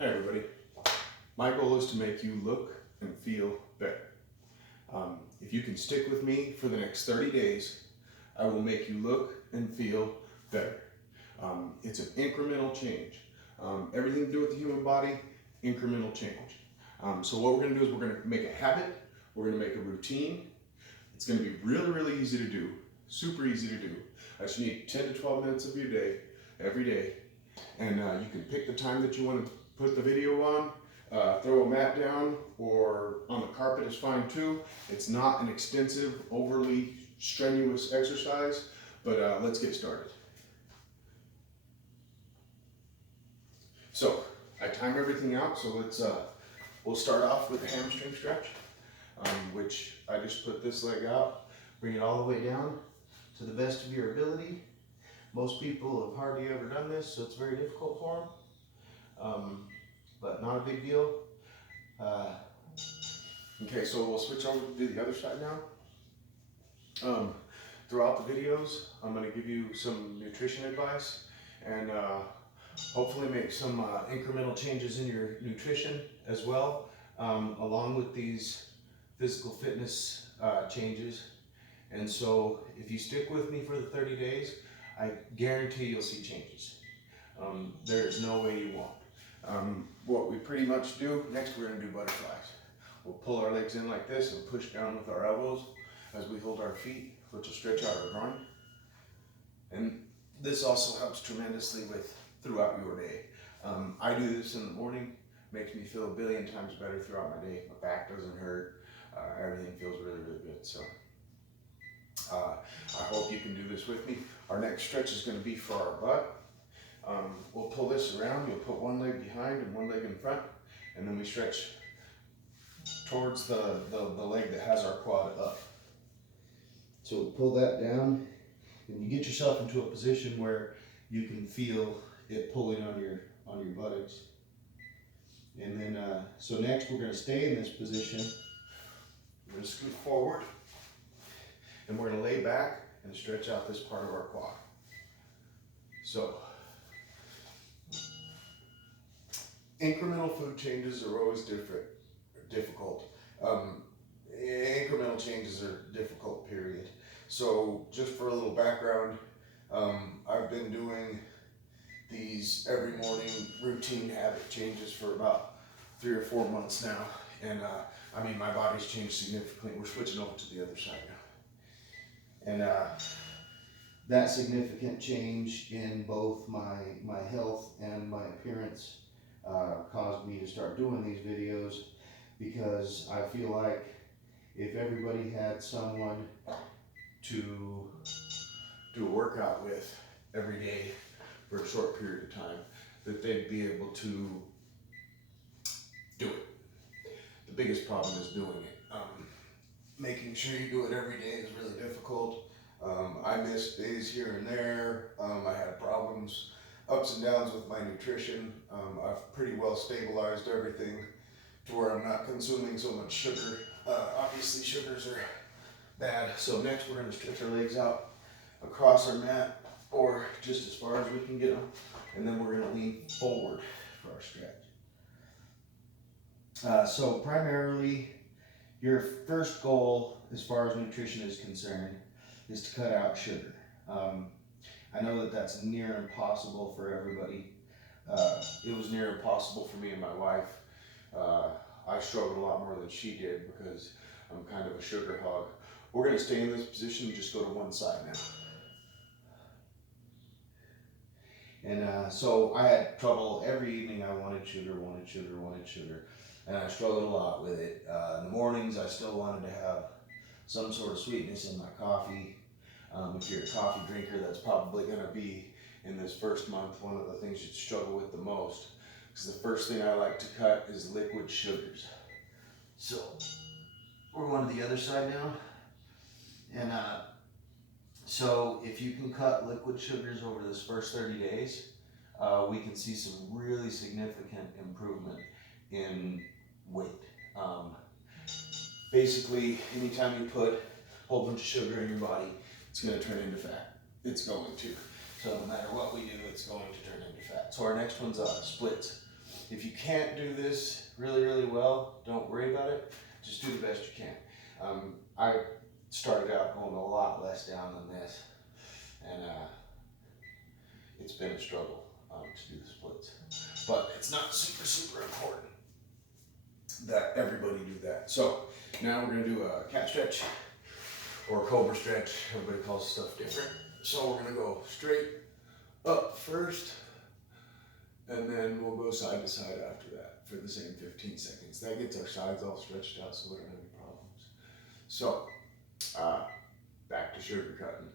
Hi everybody. My goal is to make you look and feel better. If you can stick with me for the next 30 days, I will make you look and feel better. It's an incremental change. Everything to do with the human body, incremental change. So what we're going to do is we're going to make a habit, we're going to make a routine. It's going to be really, really easy to do, super easy to do. I just need 10 to 12 minutes of your day, every day. And you can pick the time that you want to put the video on, throw a mat down, or on the carpet is fine too. It's not an extensive, overly strenuous exercise, but let's get started. So I timed everything out, so we'll start off with a hamstring stretch, which I just put this leg out, bring it all the way down to the best of your ability. Most people have hardly ever done this, so it's very difficult for them, but not a big deal. Okay, so we'll switch over to the other side now. Throughout the videos, I'm going to give you some nutrition advice and hopefully make some incremental changes in your nutrition as well, along with these physical fitness changes. And so if you stick with me for the 30 days, I guarantee you'll see changes. There's no way you won't. What we pretty much do, next we're going to do butterflies. We'll pull our legs in like this and push down with our elbows as we hold our feet, which will stretch out our groin. And this also helps tremendously with throughout your day. I do this in the morning, makes me feel a billion times better throughout my day. My back doesn't hurt, everything feels really, really good. So I hope you can do this with me. Our next stretch is going to be for our butt. We'll pull this around, you'll put one leg behind and one leg in front, and then we stretch towards the leg that has our quad up. So pull that down, and you get yourself into a position where you can feel it pulling on your buttocks. And then, so next we're going to stay in this position. We're going to scoot forward, and we're going to lay back and stretch out this part of our quad. So, incremental food changes are always difficult. Incremental changes are difficult, period. So just for a little background, I've been doing these every morning routine habit changes for about 3 or 4 months now. And I mean, my body's changed significantly. We're switching over to the other side now. And that significant change in both my health and my appearance caused me to start doing these videos, because I feel like if everybody had someone to do a workout with every day for a short period of time, that they'd be able to do it. The biggest problem is doing it. Making sure you do it every day is really difficult. I missed days here and there. I had problems, ups and downs with my nutrition. I've pretty well stabilized everything to where I'm not consuming so much sugar. Obviously sugars are bad. So next we're going to stretch our legs out across our mat, or just as far as we can get them. And then we're going to lean forward for our stretch. So primarily, your first goal as far as nutrition is concerned is to cut out sugar. I know that that's near impossible for everybody. It was near impossible for me and my wife. I struggled a lot more than she did because I'm kind of a sugar hog. We're going to stay in this position and just go to one side now. And so I had trouble every evening. I wanted sugar. And I struggled a lot with it. In the mornings, I still wanted to have some sort of sweetness in my coffee. If you're a coffee drinker, that's probably going to be, in this first month, one of the things you'd struggle with the most. Because the first thing I like to cut is liquid sugars. So we're going to the other side now. And so if you can cut liquid sugars over this first 30 days, we can see some really significant improvement in weight. Basically, anytime you put a whole bunch of sugar in your body, it's going to turn into fat. It's going to. So no matter what we do, it's going to turn into fat. So our next one's splits. If you can't do this really, really well, don't worry about it. Just do the best you can. I started out going a lot less down than this, and it's been a struggle to do the splits. But it's not super, super important that everybody do that. So now we're gonna do a cat stretch or a cobra stretch. Everybody calls stuff different. So we're gonna go straight up first, and then we'll go side to side after that for the same 15 seconds. That gets our sides all stretched out so we don't have any problems. So, back to sugar cutting.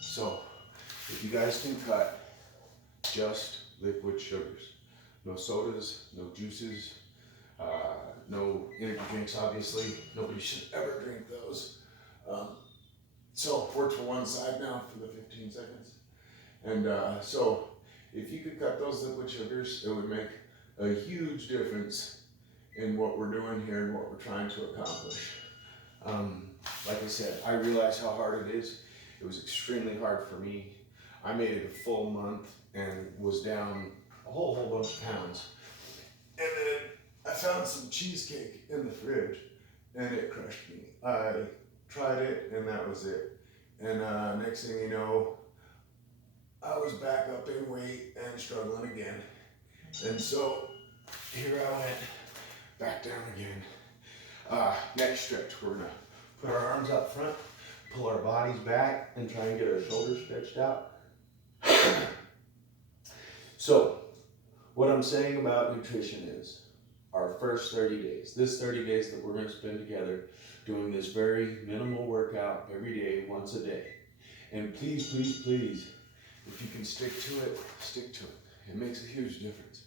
So, if you guys can cut just liquid sugars, no sodas, no juices, no energy drinks, obviously. Nobody should ever drink those. So, work for one side now for the 15 seconds. And so, if you could cut those liquid sugars, it would make a huge difference in what we're doing here and what we're trying to accomplish. Like I said, I realize how hard it is. It was extremely hard for me. I made it a full month and was down a whole bunch of pounds. And then I found some cheesecake in the fridge and it crushed me. I tried it and that was it. And next thing you know, I was back up in weight and struggling again. And so here I went, back down again. Next stretch, we're gonna put our arms up front, pull our bodies back, and try and get our shoulders stretched out. So, what I'm saying about nutrition is, our first 30 days, this 30 days that we're gonna spend together doing this very minimal workout every day, once a day. And please, please, please, if you can stick to it, stick to it. It makes a huge difference.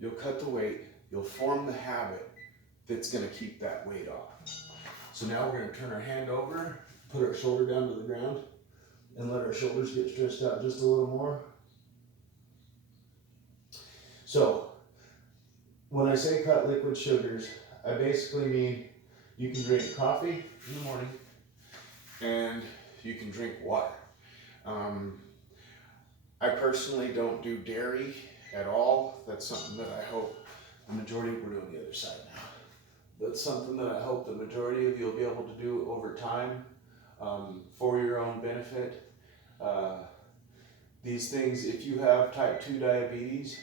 You'll cut the weight, you'll form the habit that's gonna keep that weight off. So now we're gonna turn our hand over, put our shoulder down to the ground, and let our shoulders get stretched out just a little more. So, when I say cut liquid sugars, I basically mean you can drink coffee in the morning, and you can drink water. I personally don't do dairy at all. That's something that I hope the majority, we're doing the other side now. That's something that I hope the majority of you will be able to do over time for your own benefit. These things, if you have type 2 diabetes,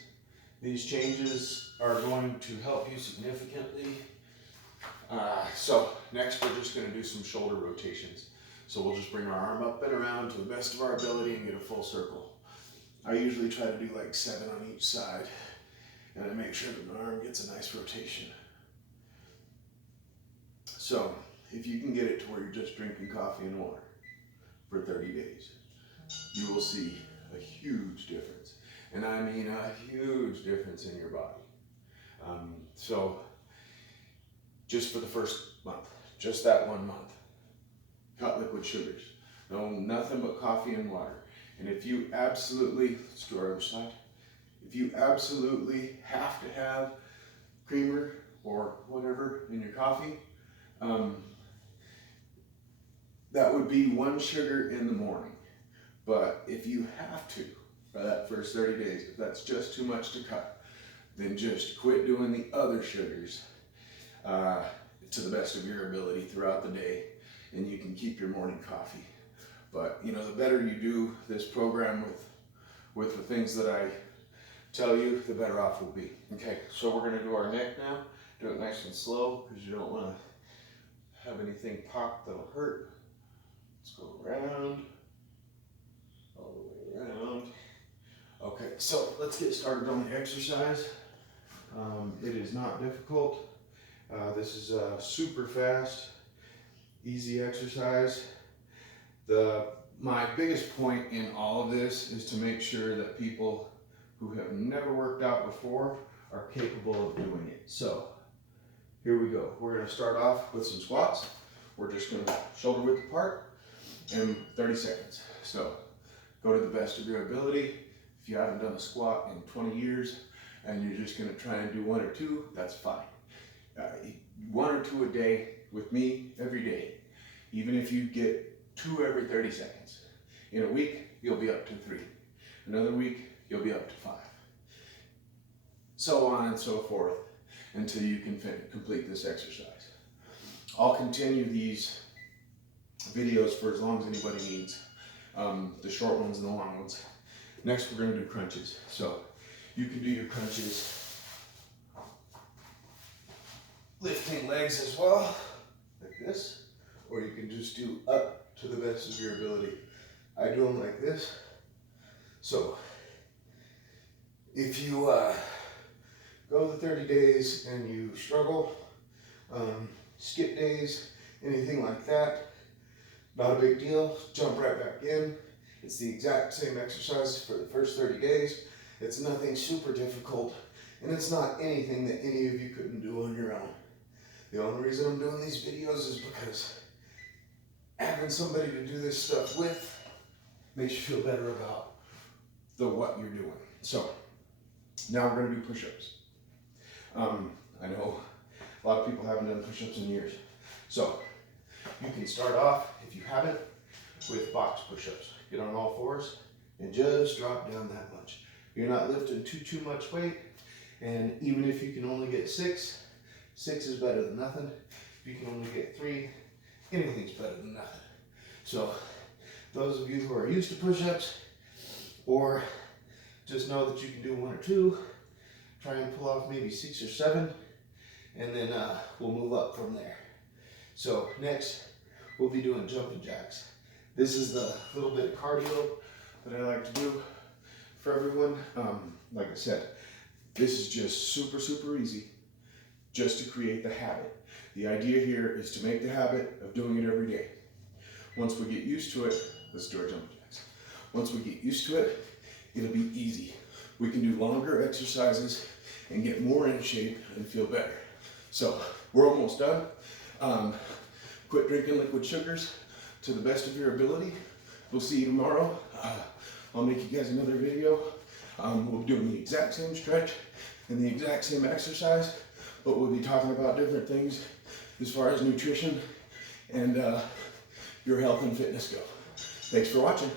these changes are going to help you significantly. So next we're just gonna do some shoulder rotations. So we'll just bring our arm up and around to the best of our ability and get a full circle. I usually try to do like 7 on each side, and I make sure that my arm gets a nice rotation. So, if you can get it to where you're just drinking coffee and water for 30 days, you will see a huge difference. And I mean a huge difference in your body. So, just for the first month, just that 1 month, cut liquid sugars. No, nothing but coffee and water. And if you absolutely, let's do our other side. If you absolutely have to have creamer or whatever in your coffee, that would be 1 sugar in the morning. But if you have to, for that first 30 days, if that's just too much to cut, then just quit doing the other sugars to the best of your ability throughout the day, and you can keep your morning coffee. But you know, the better you do this program with the things that I tell you, the better off we'll be. Okay, so we're gonna do our neck now. Do it nice and slow because you don't want to have anything pop that'll hurt. Let's go around, all the way around. Okay, so let's get started on the exercise. It is not difficult. This is a super fast, easy exercise. My biggest point in all of this is to make sure that people who have never worked out before are capable of doing it. So here we go. We're going to start off with some squats. We're just going to shoulder width apart in 30 seconds. So go to the best of your ability. If you haven't done a squat in 20 years and you're just going to try and do 1 or 2, that's fine. 1 or 2 a day with me every day. Even if you get 2 every 30 seconds. In a week, you'll be up to 3. Another week, you'll be up to 5. so on and so forth until you can complete this exercise. I'll continue these videos for as long as anybody needs, the short ones and the long ones. Next, we're going to do crunches. So you can do your crunches lifting legs as well, like this, or you can just do up to the best of your ability. I do them like this. So if you go the 30 days and you struggle, skip days, anything like that, not a big deal, jump right back in. It's the exact same exercise for the first 30 days. It's nothing super difficult, and it's not anything that any of you couldn't do on your own. The only reason I'm doing these videos is because having somebody to do this stuff with makes you feel better about what you're doing. So now we're going to do push-ups. I know a lot of people haven't done push-ups in years. So you can start off, if you haven't, with box push-ups. Get on all fours and just drop down that much. You're not lifting too much weight, and even if you can only get 6 is better than nothing. If you can only get 3, anything's better than nothing. So those of you who are used to push-ups, or just know that you can do 1 or 2, try and pull off maybe 6 or 7, and then we'll move up from there. So next, we'll be doing jumping jacks. This is the little bit of cardio that I like to do for everyone. Like I said, this is just super easy, just to create the habit. The idea here is to make the habit of doing it every day. Once we get used to it, let's do our jumping jacks. Once we get used to it, it'll be easy. We can do longer exercises and get more in shape and feel better. So we're almost done. Quit drinking liquid sugars to the best of your ability. We'll see you tomorrow. I'll make you guys another video. We'll be doing the exact same stretch and the exact same exercise, but we'll be talking about different things as far as nutrition and your health and fitness go. Thanks for watching.